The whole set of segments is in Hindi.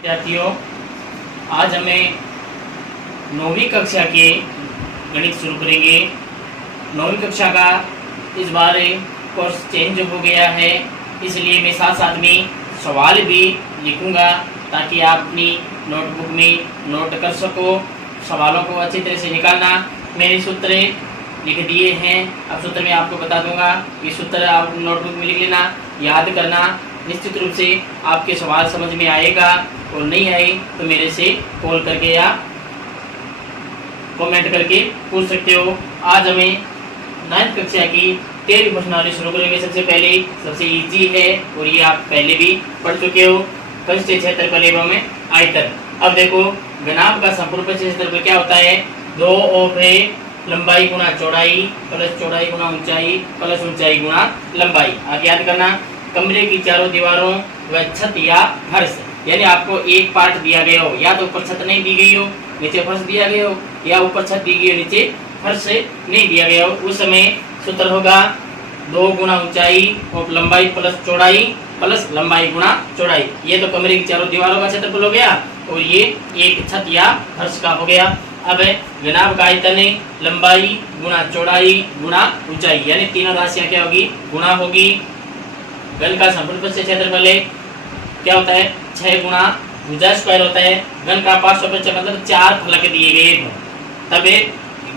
विद्यार्थियों, आज हमें 9वीं कक्षा के गणित शुरू करेंगे। 9वीं कक्षा का इस बार कोर्स चेंज हो गया है, इसलिए मैं साथ साथ में सवाल भी लिखूंगा ताकि आप अपनी नोटबुक में नोट कर सको। सवालों को अच्छी तरह से निकालना। मैंने सूत्र लिख दिए हैं, अब सूत्र मैं आपको बता दूंगा। ये सूत्र आप नोटबुक में लिख लेना, याद करना। निश्चित रूप से आपके सवाल समझ में आएगा और नहीं आए तो मेरे से कॉल करके या कमेंट करके पूछ सकते हो। आज हमें 9वीं कक्षा की 13वीं प्रश्नावली शुरू करेंगे। सबसे इजी है और ये आप पहले भी पढ़ चुके हो। कष्ट क्षेत्रफल एवं आयतन। अब देखो, घनाभ का संपूर्ण क्षेत्रफल क्या होता है? 2 ऑफ है लंबाई गुना चौड़ाई प्लस चौड़ाई गुना ऊंचाई प्लस ऊंचाई गुना लंबाई। आगे याद करना, कमरे की चारों दीवारों व छत या फर्श, यानी आपको एक पार्ट दिया गया हो, या तो ऊपर छत नहीं दी गई हो, नीचे फर्श दिया गया हो, या ऊपर छत दी गई हो, नीचे फर्श नहीं दिया गया हो, उस समय सूत्र होगा 2 गुना ऊंचाई और लंबाई प्लस चौड़ाई प्लस लंबाई गुना चौड़ाई। ये तो कमरे की चारों दीवारों का क्षेत्रफल हो गया और ये एक छत या फर्श का हो गया। अब घनाभ का आयतन लंबाई गुना चौड़ाई गुना ऊंचाई, यानी तीनों राशियां क्या होगी? गुना होगी। घन का संपूर्ण क्षेत्रफल क्या होता है? 6 गुना भुजा स्क्वायर होता है। घन का पार्श्व मतलब 4 फलक दिए गए हैं, तब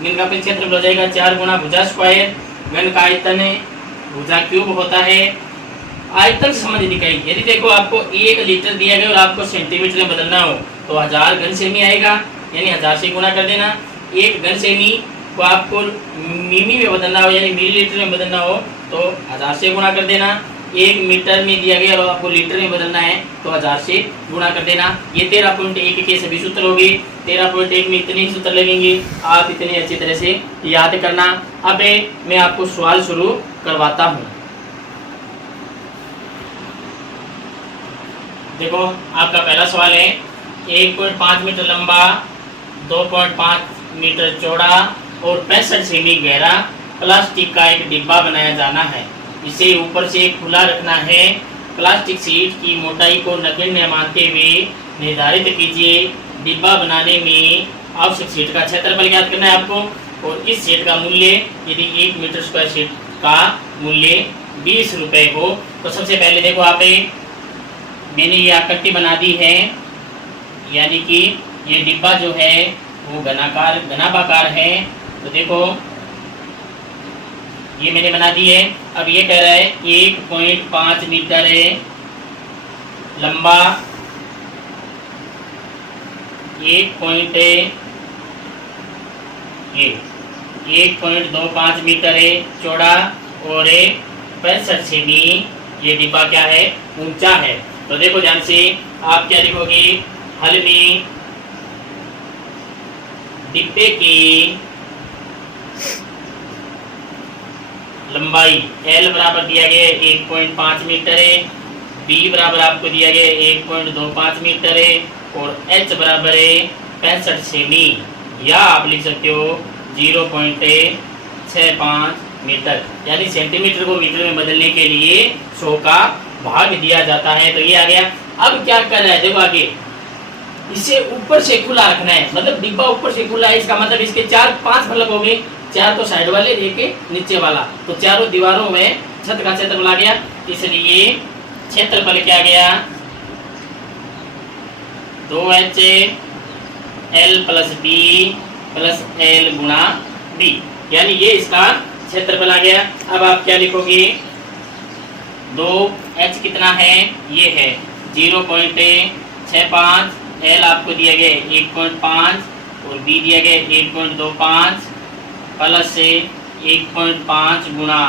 घन का क्षेत्रफल हो जाएगा 4 गुना भुजा स्क्वायर। घन का आयतन भुजा क्यूब होता है। आयतन समझ निकाली। यदि देखो आपको 1 लीटर दिया गया और आपको सेंटीमीटर में बदलना हो तो 1000 घन सेमी आएगा, यानी 1000 से गुना कर देना। 1 घन सेमी को आपको मिमी में बदलना हो यानी मिलीलीटर में बदलना हो तो 1000 से गुना कर देना। 1 मीटर में दिया गया और आपको लीटर में बदलना है तो 1000 से गुणा कर देना। ये 13.1 के सभी सूत्र होंगे। 13.1 में इतने ही सूत्र लगेंगे, आप इतने अच्छी तरह से याद करना। अब मैं आपको सवाल शुरू करवाता हूँ। देखो, आपका पहला सवाल है 1.5 मीटर लंबा 2.5 मीटर चौड़ा और 65 सेमी गहरा प्लास्टिक का एक डिब्बा बनाया जाना है। इसे ऊपर से खुला रखना है। प्लास्टिक शीट की मोटाई को नगण्य मानते हुए निर्धारित कीजिए। डिब्बा बनाने में आवश्यक शीट का क्षेत्रफल ज्ञात करना है आपको, और इस शीट का मूल्य यदि 1 मीटर स्क्वायर शीट का मूल्य 20 रुपये हो तो सबसे पहले देखो आप, मैंने ये आकृति बना दी है, यानी कि ये डिब्बा जो है वो घनाभाकार है। तो देखो ये मैंने बना दी है। अब ये कह रहा है 1.5 मीटर है लंबा, 1.25 मीटर है चौड़ा और 65 सेमी ये डिब्बा क्या है? ऊंचा है। तो देखो ध्यान से, आप क्या लिखोगे? हल में डिब्बे की लंबाई L बराबर दिया गया 1.5 मीटर है, B बराबर आपको दिया गया 1.25 मीटर है और H बराबर है 65 सेमी, या आप लिख सकते हो 0.65 मीटर, यानी सेंटीमीटर को मीटर में बदलने के लिए 100 का भाग दिया जाता है। तो ये आ गया। अब क्या कर रहा है? देखो आगे, इसे ऊपर से खुला रखना है, मतलब डिब्बा ऊपर से खुला है, इसका मतलब इसके 4-5 फलक हो गए। 4 तो साइड वाले, एक नीचे वाला, तो चारों दीवारों में छत का क्षेत्रफल आ गया। इसलिए क्षेत्रफल क्या गया? 2H L plus B plus L गुणा B, यानी ये इसका क्षेत्रफल आ गया। अब आप क्या लिखोगे? 2H कितना है? ये है 0.65, L आपको दिया गया 1.5 और B दिया गया 1.25 प्लस से 1.5 गुणा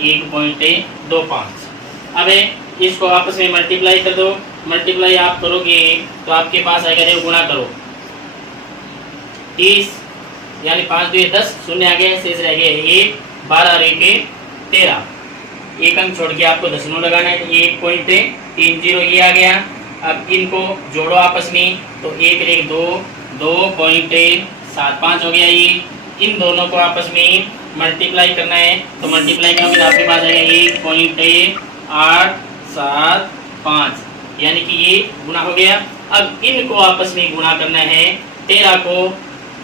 1.25। अब इसको आपस में मल्टीप्लाई कर दो। मल्टीप्लाई आप करोगे तो आपके पास आएगा, देखो गुणा करो 30, यानी 5 2 10, शून्य आ गया, शेष रह गया 1, 12 और 1 13। एक अंक छोड़ के आपको दशमलव लगाना है, 1.30 ये आ गया। अब इनको जोड़ो आपस में तो 1 1 2 2.75 हो गया। ये इन दोनों को आपस में मल्टीप्लाई करना है, तो मल्टीप्लाई करोगे तो आपके पास आएगा 1.875, यानी कि ये गुना हो गया। अब इनको आपस में गुणा करना है। 13 को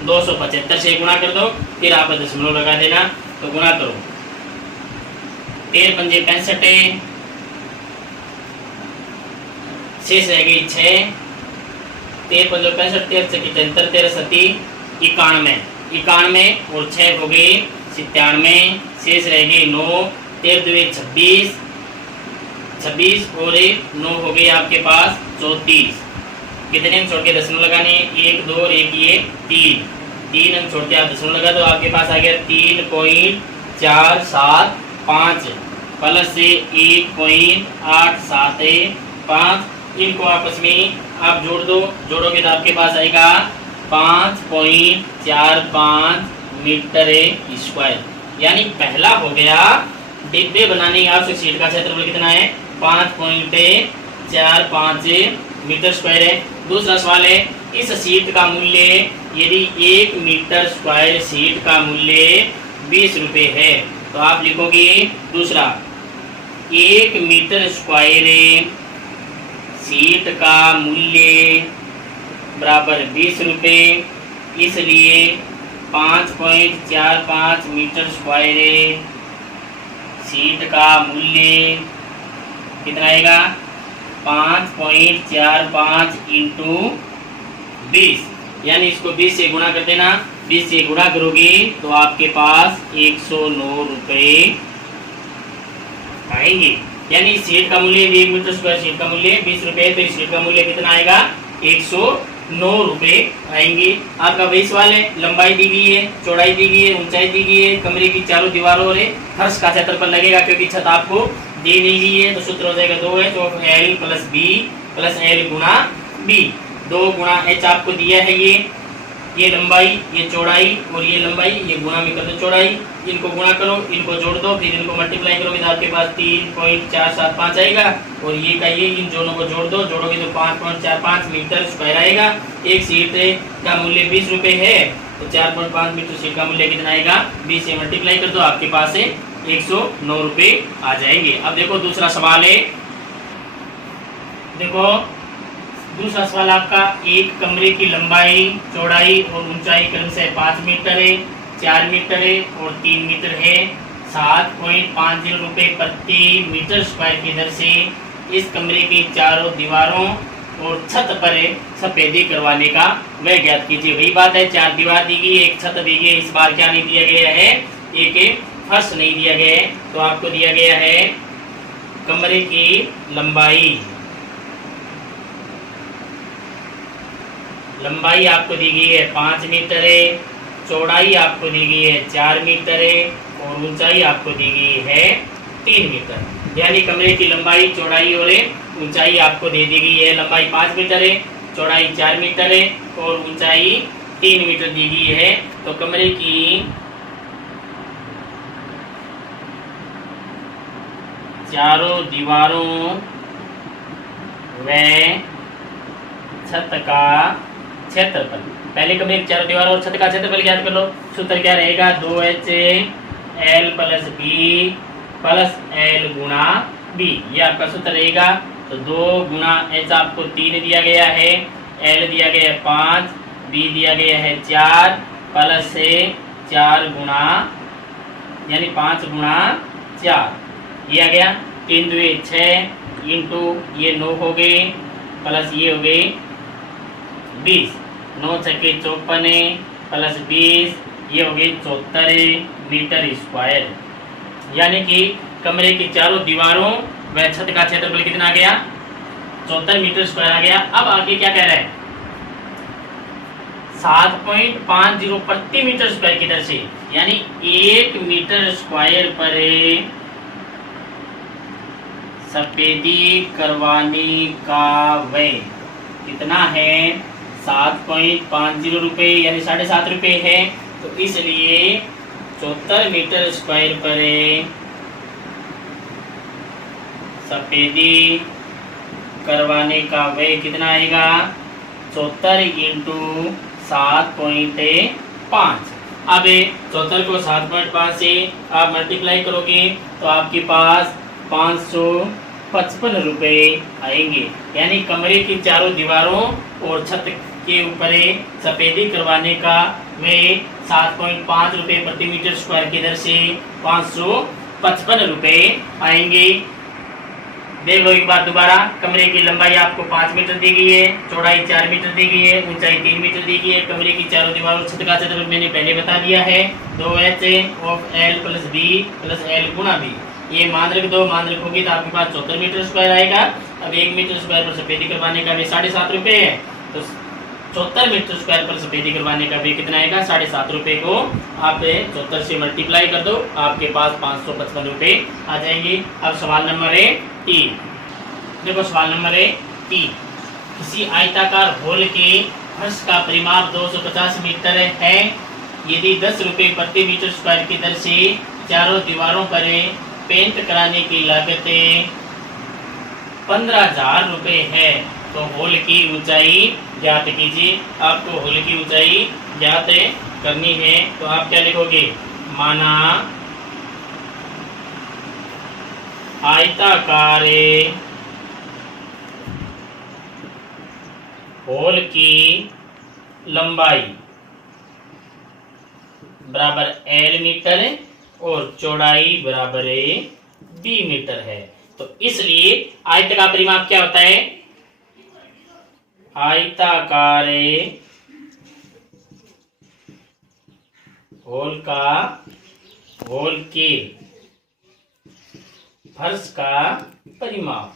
275 से गुणा कर दो, फिर आप दशमलव लगा देना, तो गुणा करो। 13 पंजे 65, शेष रह गई 6, 13 पंजो 65, 13 से 75, 13 सती 91, 91 और 6 हो गई 97, शेष रह गई 9, 13 दुए 26, 26 और 9 हो गई आपके पास 34। कितने अंक छोड़ के दशमलव लगाने, 1 2 और 1 ये 3 अंक छोड़ के आप दशमलव लगा दो, आपके पास आ गया 3.475 प्लस से 1.875। इनको आपस में आप जोड़ दो, जोड़ोगे तो आपके पास आएगा 5.45 मीटर स्क्वायर। यानी पहला हो गया डिब्बे बनाने की आवश्यक शीट का क्षेत्रफल कितना है, 5.45 मीटर स्क्वायर है। दूसरा सवाल है, इस शीट का मूल्य यदि 1 मीटर स्क्वायर शीट का मूल्य 20 रुपये है, तो आप लिखोगे दूसरा 1 मीटर स्क्वायर शीट का मूल्य बराबर 20 रुपये, इसलिए 5.45 मीटर स्क्वायर शीट का मूल्य कितना आएगा, 5.45 इंटू 20, यानी इसको 20 से गुणा कर देना। 20 से गुणा करोगे तो आपके पास 109 रुपये आएंगे। यानी शीट का मूल्य 1 मीटर स्क्वायर शीट का मूल्य 20 रुपये, तो इस शीट का मूल्य कितना आएगा, 109 रुपये आएंगे। आपका वही सवाल है, लंबाई दी गई है, चौड़ाई दी गई है, ऊंचाई दी गई है, कमरे की चारों दीवारों और फर्श का क्षेत्रफल लगेगा, क्योंकि छत आपको दी नहीं गई है। तो सूत्र हो जाएगा 2 है, तो L plus B plus L गुणा B, 2 गुणा H आपको दिया है, ये लंबाई, ये चौड़ाई और ये लंबाई, ये गुणा में कर दो चौड़ाई, इनको गुणा करो, इनको जोड़ दो, फिर इनको मल्टीप्लाई करोगे तो आपके पास 3.475 आएगा, और ये का ये इन दोनों को जोड़ दो, जोड़ोगे तो 5.45 मीटर स्क्वायर आएगा। एक शीट का मूल्य 20 रुपये है, तो 4.5 मीटर शीट का मूल्य कितना आएगा, 20 से मल्टीप्लाई कर दो, आपके पास 109 रुपये आ जाएंगे। अब देखो दूसरा सवाल है, देखो दूसरा सवाल आपका, एक कमरे की लंबाई, चौड़ाई और ऊंचाई क्रम से 5 मीटर है, 4 मीटर है और 3 मीटर है। 7.50 रुपये प्रति मीटर स्क्वायर की दर से इस कमरे की चारों दीवारों और छत पर सफेदी करवाने का वह ज्ञात कीजिए। वही बात है, 4 दीवार दी गई है, एक छत दी गई है, इस बार क्या नहीं दिया गया है, एक फर्श नहीं दिया गया है। तो आपको दिया गया है कमरे की लंबाई, लंबाई आपको दी गई है 5 मीटर है, चौड़ाई आपको दी गई है 4 मीटर है और ऊंचाई आपको दी गई है 3 मीटर। यानी कमरे की लंबाई, चौड़ाई और ऊंचाई आपको दे दी गई है। लंबाई 5 मीटर है, चौड़ाई 4 मीटर है और ऊंचाई 3 मीटर दी गई है। तो कमरे की चारों दीवारों व छत का क्षेत्रफल, पहले कमरे की चारों दीवारों और छत का क्षेत्रफल ज्ञात कर लो। सूत्र क्या रहेगा, 2H L plus B plus L गुणा B, ये आपका सूत्र रहेगा। तो 2 गुणा H आपको 3 दिया गया है, L दिया गया है 5, B दिया गया है 4 प्लस से 4 गुणा, यानी 5 गुणा 4, ये आ गया। 3 दुए 6 इंटू ये 9 हो गए प्लस ये हो गए 20, 9 छक्के 54 प्लस 20, ये हो गई 74 मीटर स्क्वायर। यानी कि कमरे की चारों दीवारों व छत का क्षेत्रफल कितना आ गया, 74 मीटर स्क्वायर आ गया। अब आगे क्या कह रहा है, 7.50 प्रति मीटर स्क्वायर की दर से, यानी 1 मीटर स्क्वायर पर सफेदी करवाने का व्यय कितना है, 7.50 रुपये, यानी 7.5 रुपये है। तो इसलिए 74 मीटर स्क्वायर पर सफेदी करवाने का व्यय कितना आएगा, 74 इंटू 7.5। अब 74 को 7.5 से आप मल्टीप्लाई करोगे तो आपके पास 500 ₹55 आएंगे। यानी कमरे की चारों दीवारों और छत के ऊपर सफेदी करवाने का वे 7.5 रुपये प्रति मीटर स्क्वायर की दर से ₹555 आएंगे। देख लो एक बार दोबारा, कमरे की लंबाई आपको 5 मीटर दी गई है, चौड़ाई 4 मीटर दी गई है, ऊंचाई 3 मीटर दी गई है। कमरे की चारों दीवारों छत का क्षेत्रफल मैंने पहले बता दिया है, 2h of L plus B plus L गुणा बी। ये मान रख दो, मान रखोगे तो आपके पास 74 मीटर स्क्वायर आएगा। अब 1 मीटर स्क्वायर पर सफेदी करवाने का भी ₹7.5 है, तो 74 मीटर स्क्वायर पर सफेदी करवाने का भी कितना आएगा? ₹7.5 को आप 74 से मल्टीप्लाई कर दो, आपके पास ₹555 आ जाएंगे। अब सवाल नंबर है 3। देखो सवाल नंबर है 3। किसी आयताकार होल के फर्श का परिमाप 250 मीटर है। यदि ₹10 प्रति मीटर स्क्वायर की दर से चारों दीवारों पर पेंट कराने की लागत ₹15,000 है, तो होल की ऊंचाई ज्ञात कीजिए। आपको होल की ऊंचाई ज्ञात करनी है, तो आप क्या लिखोगे? माना आयताकार होल की लंबाई बराबर L मीटर और चौड़ाई बराबर B मीटर है। तो इसलिए आयत का परिमाप क्या होता है? आयताकार होल के फर्श का परिमाप।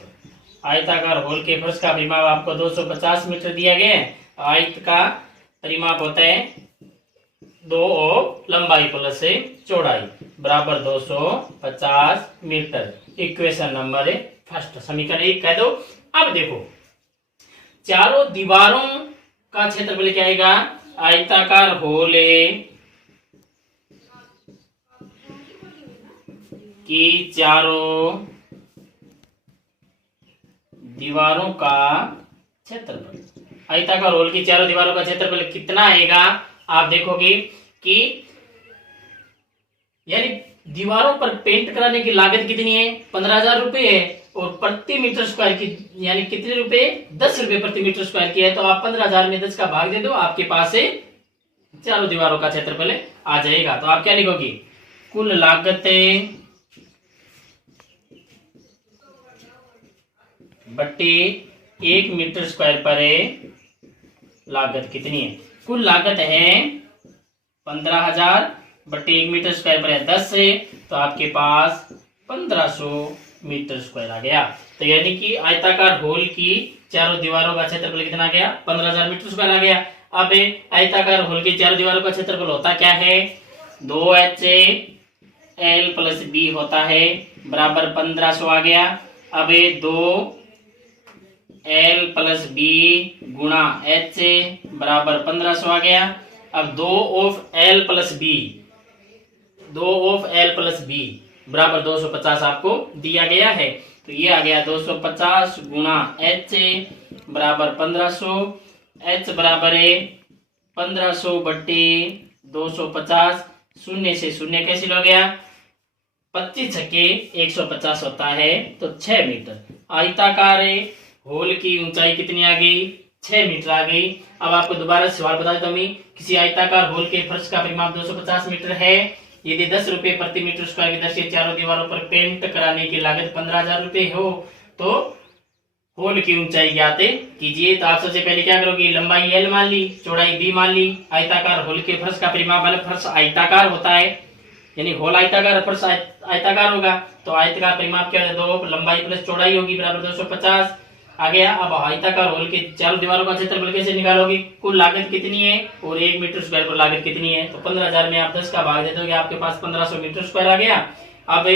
आयताकार होल के फर्श का परिमाप आपको 250 मीटर दिया गया है। आयत का परिमाप होता है 2 लंबाई प्लस चौड़ाई बराबर 250 मीटर। इक्वेशन नंबर फर्स्ट, समीकरण 1 कह दो। अब देखो चारों दीवारों का क्षेत्रफल क्या आएगा? आयताकार होल की चारों दीवारों का क्षेत्रफल। आयताकार होल की चारों दीवारों का क्षेत्रफल कितना आएगा? आप देखोगे कि यानी दीवारों पर पेंट कराने की लागत कितनी है? ₹15,000 है, और प्रति मीटर स्क्वायर की यानी कितने रुपए? ₹10 प्रति मीटर स्क्वायर की है। तो आप 15,000 में 10 का भाग दे दो, आपके पास से चारों दीवारों का क्षेत्रफल आ जाएगा। तो आप क्या लिखोगे? कुल लागत बट्टे 1 मीटर स्क्वायर पर लागत कितनी है? कुल लागत है 15,000 बट्टे 1 मीटर स्क्वायर पर है 10 है, तो आपके पास 1500 मीटर स्क्वायर आ गया। तो यानी कि आयताकार होल की चारों दीवारों का क्षेत्रफल कितना आ गया? 15,000 मीटर स्क्वायर आ गया। अब आयताकार होल की चारों दीवारों का क्षेत्रफल होता क्या है? 2h L प्लस B होता है बराबर 1500 आ गया। अब 2L प्लस B गुणा H बराबर 1500 आ गया। अब 2 ऑफ L प्लस B बराबर 250 आपको दिया गया है। तो ये आ गया 250 गुणा H बराबर 1500। H बराबर है 1500 बट्टे 250। शून्य से शून्य कैंसिल हो गया, 25 छक्के 150 होता है, तो 6 मीटर। आयताकार होल की ऊंचाई कितनी आ गई? 6 मीटर आ गई। अब आपको दोबारा सवाल बता देता हूँ। किसी आयताकार होल के फर्श का परिमाप 250 मीटर है। यदि ₹10 प्रति मीटर स्क्वायर की दर से चारों दीवारों पर पेंट कराने की लागत 15,000 हो, तो होल की ऊंचाई ज्ञात कीजिए। तो आप सबसे पहले क्या करोगे? लंबाई L मान ली, चौड़ाई B मान ली। आयताकार होल के फर्श का परिमाप वाला फर्श आयताकार होता है, यानी होल आयताकार, फर्श आयताकार होगा, तो आयत का परिमाप क्या है? 2 लंबाई प्लस चौड़ाई होगी बराबर 250 आ गया। अब आयताकार होल के चारों दीवारों का क्षेत्रफल कैसे निकालोगे? कुल लागत कितनी है और 1 मीटर स्क्वायर पर लागत कितनी है? तो 15,000 में आप 10 का भाग दे दोगे, आपके पास 1500 मीटर स्क्वायर आ गया। अब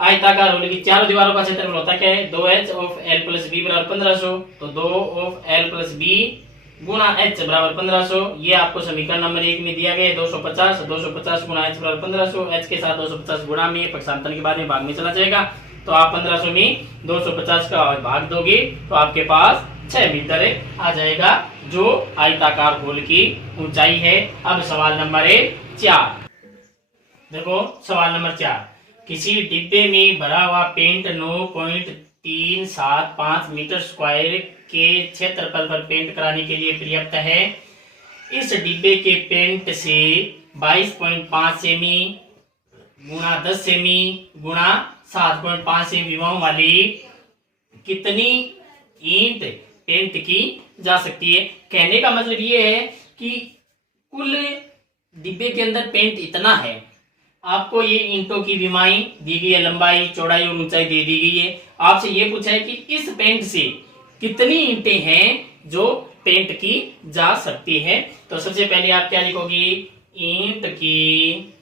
आयताकार होल की चारों दीवारों का क्षेत्रफल होता क्या है? 2h of L plus B बराबर 1500। तो 2 ऑफ L प्लस B गुणा H बराबर 1500। ये आपको समीकरण नंबर 1 में दिया गया है। 250 गुणा H बराबर 1500। H के साथ 250 गुणा में पक्षांतर के बाद में भाग में चला जाएगा, तो आप 1500 में 250 का भाग दोगे तो आपके पास 6 मीटर आ जाएगा, जो आयताकार होल की ऊंचाई है। अब सवाल नंबर 4 देखो। सवाल नंबर 4, किसी डिब्बे में भरा हुआ पेंट 9 375 मीटर स्क्वायर के क्षेत्रफल पर पेंट कराने के लिए पर्याप्त है। इस डिब्बे के पेंट से 22.5 सेमी गुणा 10 सेमी गुणा 7.5 सेमी विमाओं वाली कितनी ईंट पेंट की जा सकती है। कहने का मतलब ये है कि कुल डिब्बे के अंदर पेंट इतना है, आपको ये ईंटों की विमाई दी गई है, लंबाई चौड़ाई और ऊंचाई दे दी गई है। आपसे ये पूछा है कि इस पेंट से कितनी ईंटें हैं जो पेंट की जा सकती है। तो सबसे पहले आप क्या लिखोगी, ईंट की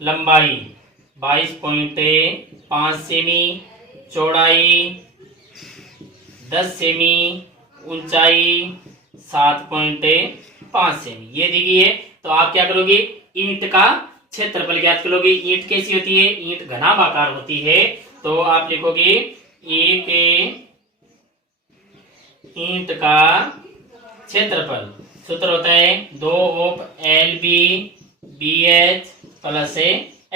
लंबाई 22.5 सेमी, चौड़ाई 10 सेमी, ऊंचाई 7.5 सेमी ये दी गई है। तो आप क्या करोगे, ईंट का क्षेत्रफल ज्ञात करोगे। ईंट कैसी होती है, ईंट घनाभाकार होती है। तो आप लिखोगे एक ईंट का क्षेत्रफल, सूत्र होता है 2/LB/BH प्लस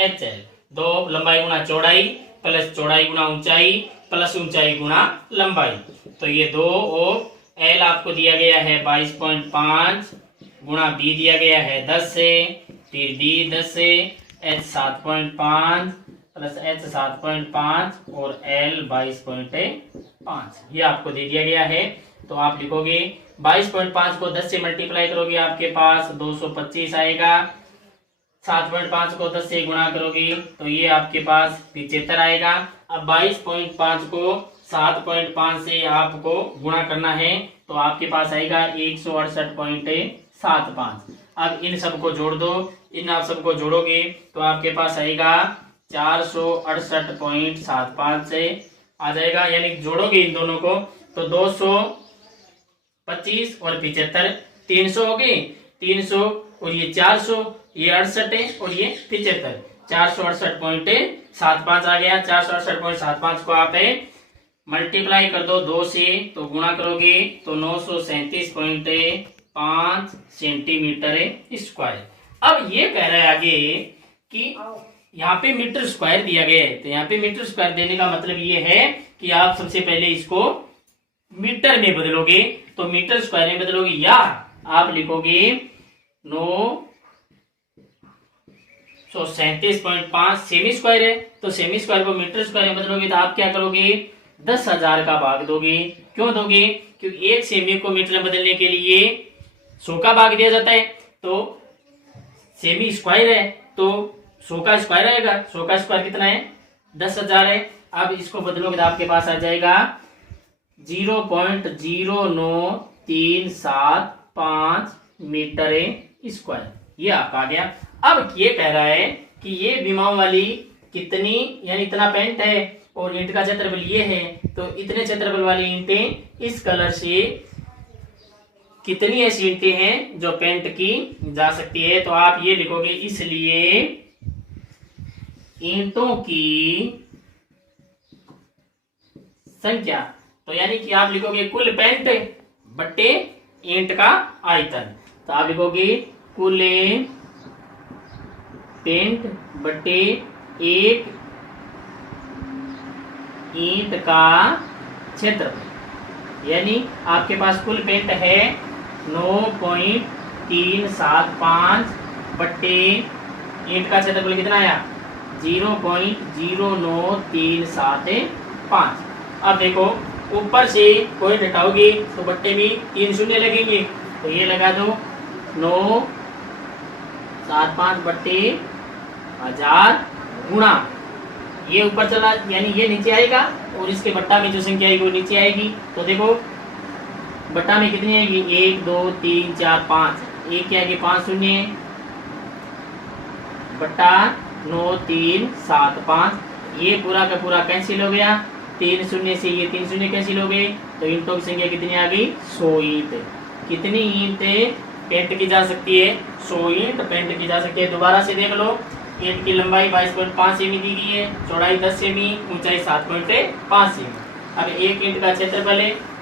HL, 2 लंबाई गुणा चौड़ाई प्लस चौड़ाई गुणा ऊंचाई प्लस ऊंचाई गुणा लंबाई। तो ये 2/L आपको दिया गया है 22.5 गुणा B दिया गया है 10 से, फिर D 10 से, H 7.5 प्लस H 7.5 और L 22.5 ये आपको दे दिया गया है। तो आप लिखोगे 22.5 को 10 से मल्टीप्लाई करोगे आपके पास 225 आएगा। 7.5 को 10 से गुणा करोगे तो ये आपके पास 75 आएगा। अब 22.5 को 7.5 से आपको गुणा करना है तो आपके पास आएगा 168.75। अब इन सबको जोड़ दो, इन आप सबको जोड़ोगे तो आपके पास आएगा 468.75 से आ जाएगा, यानी जोड़ोगे इन दोनों को तो 225 और 75 300 हो गए। 300 और ये 400, ये 68 है और ये 75, 468.75 आ गया। 468.75 को आप मल्टीप्लाई कर दो 2 से तो गुणा करोगे तो 937.5 सेंटीमीटर स्क्वायर। अब ये कह रहा है आगे कि यहाँ पे मीटर स्क्वायर दिया गया है, तो यहाँ पे मीटर स्क्वायर देने का मतलब ये है कि आप सबसे पहले इसको मीटर में बदलोगे। तो मीटर स्क्वायर में बदलोगे या आप लिखोगे 937.5 सेमी स्क्वायर है, तो सेमी स्क्वायर को मीटर स्क्वायर में बदलोगे तो आप क्या करोगे 10,000 का भाग दोगे। क्यों दोगे, क्योंकि एक सेमी को मीटर में बदलने के लिए 100 का भाग दिया जाता है। तो सेमी स्क्वायर है तो 100 का स्क्वायर आएगा, 100 का स्क्वायर कितना है 10,000 है। अब इसको बदलोगे तो आपके पास आ जाएगा 0.09375 मीटर स्क्वायर, ये आपका आ गया। अब ये कह रहा है कि ये विमाओं वाली कितनी, यानी इतना पेंट है और ईंट का क्षेत्रफल ये है, तो इतने क्षेत्रफल वाली ईंटें इस कलर से कितनी ऐसी ईंटें हैं जो पेंट की जा सकती है। तो आप ये लिखोगे, इसलिए ईंटों की संख्या, तो यानी कि आप लिखोगे कुल पेंट बट्टे ईंट का आयतन। तो आप लिखोगे कुल पेंट बट्टे एक ईंट का क्षेत्रफल, यानी आपके पास कुल पेंट है 9.375 बट्टे ईंट का क्षेत्रफल कितना आया 0.09375। अब देखो ऊपर से कोई हटाओगे तो बट्टे में 3 शून्य लगेंगे, तो ये लगा दो 975 बट्टे 1000 गुणा ये ऊपर चला, यानी ये नीचे आएगा और इसके बट्टा में जो संख्या आएगी वो नीचे आएगी। तो देखो बट्टा में कितनी आएगी 1 2 3 4 5, एक क्या आएगी 5 शून्य बट्टा 9375, ये पूरा का पूरा कैंसिल हो गया। 3 शून्य से ये 3 शून्य कैंसिल हो गए, तो ईंटों की संख्या कितनी आ गई 100 ईंट। कितनी ईंट पेंट की जा सकती है 100 ईंट पेंट की जा सकती है। दोबारा से देख लो, ईंट की लंबाई 22.5 सेमी दी गई है, चौड़ाई 10 सेमी, ऊंचाई 7.5 सेमी। अब एक ईंट का क्षेत्रफल है,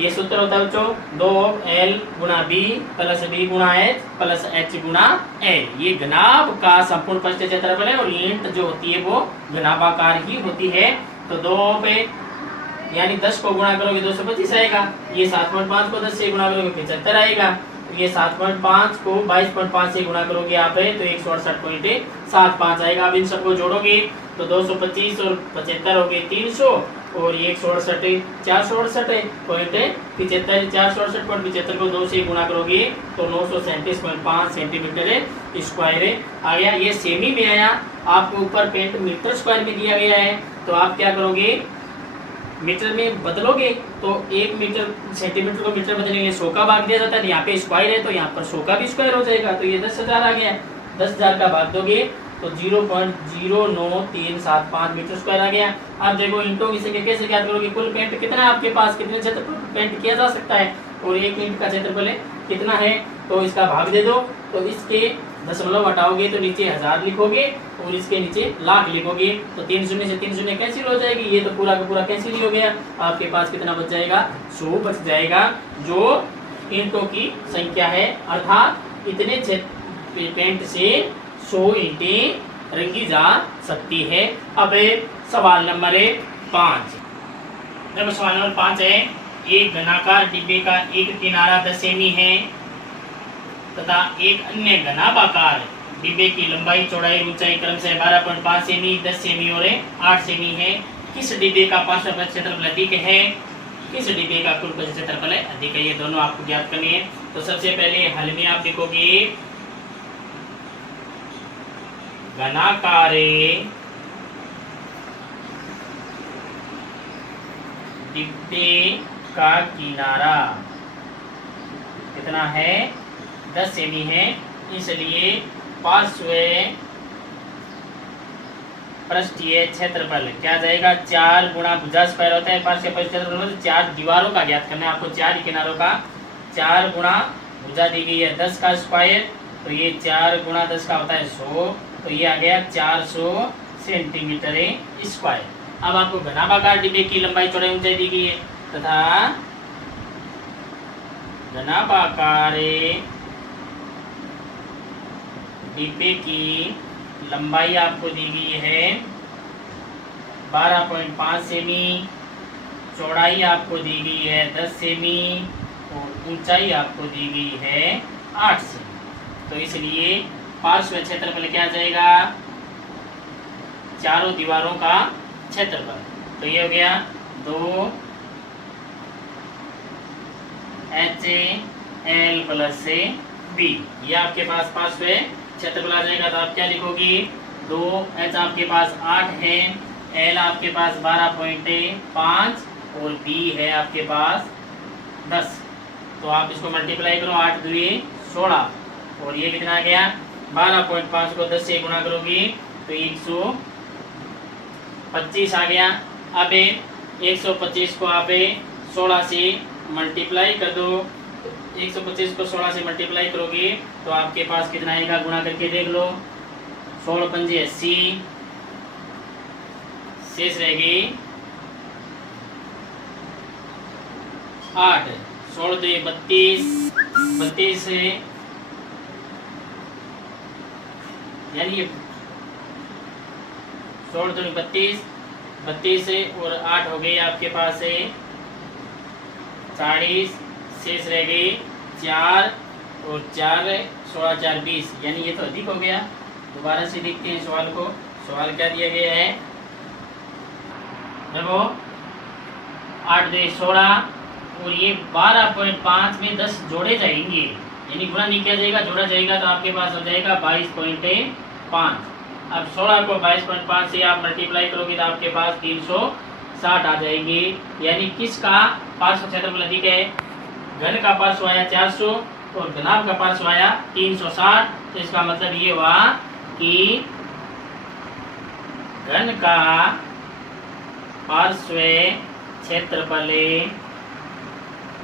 ये सूत्र होता है बच्चों 2L गुणा B प्लस B गुणा H प्लस H गुणा L। ये घनाभ का संपूर्ण पृष्ठ क्षेत्रफल है और ईंट जो होती है वो घनाभाकार ही होती है। तो 2 पे यानी 10 को गुणा करोगे 225 आएगा। ये 7.5 को 10 से गुणा करोगे 75 आएगा। ये 7.5 को 22.5 से गुणा करोगे आप है तो 168.75 आएगा। अब इन सबको जोड़ोगे तो 225 और 75 हो गए 300 और 168 468.75 468.75 को 2 से गुणा करोगे तो 937.5 सेंटीमीटर स्क्वायर आ गया। ये सेमी में आया, आपको ऊपर पेंट मीटर स्क्वायर में दिया गया है तो आप क्या करोगे मीटर में बदलोगे तो 1 मीटर सेंटीमीटर को मीटर बदलने के लिए 100 का भाग दिया जाता है। यहाँ पे स्क्वायर है तो यहाँ पर 100 का भी स्क्वायर हो जाएगा तो ये 10,000 आ गया। 10,000 का भाग दोगे तो 0.09375 मीटर स्क्वायर आ गया। अब देखो इंटों की संख्या कैसे ज्ञात करोगे, कुल पेंट कितना है आपके पास, कितने क्षेत्रफल पेंट किया जा सकता है और 1 ईंट का क्षेत्रफल कितना है तो इसका भाग दे दो। तो इसके दशमलव हटाओगे तो नीचे 1000 लिखोगे और इसके नीचे लाख लिखोगे तो 3 शून्य से 3 शून्य कैंसिल हो जाएगी, ये तो पूरा का पूरा कैंसिल ही हो गया। आपके पास कितना बच जाएगा 100 बच जाएगा जो ईंटों की संख्या है, अर्थात इतने पेंट से 100 ईंटें रखी जा सकती है। अब सवाल नंबर 5, देखो सवाल नंबर 5 है, एक घनाकार डिब्बे का एक किनारा 10 सेमी है तथा एक अन्य घनाभाकार डिब्बे की लंबाई चौड़ाई ऊंचाई क्रमशः 12.5 सेमी 10 सेमी और 8 सेमी है। किस डिब्बे का पार्श्व क्षेत्रफल अधिक है, किस डिब्बे का कुल क्षेत्रफल अधिक है, ये दोनों आपको ज्ञात करनी है। तो सबसे पहले हल में आप लिखोगे घनाकारे डिब्बे का किनारा कितना है 10 सेमी है, इसलिए पार्श्व पृष्ठीय क्षेत्रफल क्या जाएगा 4 गुणा भुजा स्क्वायर होता है पार्श्व क्षेत्रफल, 4 दीवारों का ज्ञात करना है आपको, 4 किनारों का 4 गुणा भुजा दी गई है 10 का स्क्वायर तो ये 4 गुणा 10 का होता है 100 तो ये आ गया 400 सेंटीमीटर स्क्वायर। अब आपको घनाभाकार डिब्बे की लंबाई चौड़ाई ऊंचाई दी गई है तथा घनाभाकार डिब्बे की लंबाई आपको दी गई है 12.5 सेमी, चौड़ाई आपको दी गई है 10 सेमी और ऊंचाई आपको दी गई है 8 सेमी। तो इसलिए पार्श्व क्षेत्रफल क्या आ जाएगा चारों दीवारों का क्षेत्रफल, तो ये हो गया 2 HL प्लस B, ये आपके पास पार्श्व क्षेत्रफल आ जाएगा। तो आप क्या लिखोगे 2H आपके पास 8 है, L आपके पास 12.5 और B है आपके पास 10, तो आप इसको मल्टीप्लाई करो 8 दूनी 16 और ये कितना आ गया 12.5 को 10 से गुणा करोगे तो 125 आ गया। अब 125 को आप 16 से मल्टीप्लाई कर दो, 125 को 16 से मल्टीप्लाई करोगे तो आपके पास कितना आएगा गुणा करके देख लो, 16 पंजे 80, शेष रहेगी 8, 16 तो 32, 32 से यानी 16 तो 32, 32 से और 8 हो गई आपके पास 40, शेष रह गई 4 और 4 16 4 20, यानी ये तो अधिक हो गया। दोबारा से देखते हैं सवाल को, सवाल क्या दिया गया है देखो 8 2 16 और ये 12.5 में 10 जोड़े जाएंगे यानी गुणा नहीं किया जाएगा, जोड़ा जाएगा तो आपके पास हो जाएगा 22.5। अब 16 को 22.5 से आप मल्टीप्लाई करोगे तो आपके पास 360 आ जाएंगे। यानी किसका पार्श्व क्षेत्रफल अधिक है, घन का पार्श्व आया 400 और घनाभ का पार्श्व आया 360, तो इसका मतलब ये हुआ कि घन का पार्श्व क्षेत्रफल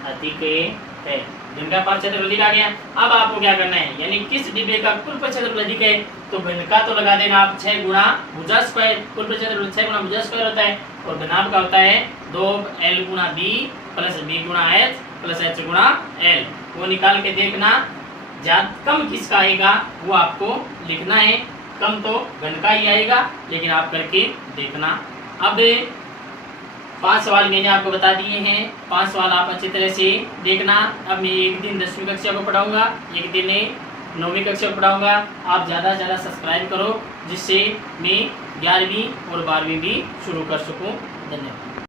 अधिक है, घन का पार्श्व क्षेत्रफल अधिक आ गया। अब आपको क्या करना है, यानी किस डिब्बे का कुल क्षेत्रफल अधिक है, तो घन का तो लगा देना आप 6 गुणा भुजा स्क्वायर, कुल क्षेत्रफल 6 गुणा भुजा स्क्वायर होता है और घनाभ का होता है 2L गुणा B प्लस B गुणा H प्लस H गुणा L, वो निकाल के देखना कम किसका आएगा वो आपको लिखना है। कम तो घन का ही आएगा, लेकिन आप करके देखना। अब 5 सवाल मैंने आपको बता दिए हैं। 5 सवाल आप अच्छी तरह से देखना। अब मैं एक दिन 10वीं कक्षा को पढ़ाऊँगा, एक दिन 9वीं कक्षा को पढ़ाऊँगा। आप ज़्यादा से ज़्यादा सब्सक्राइब करो, जिससे मैं 11वीं और 12वीं भी शुरू कर सकूँ। धन्यवाद।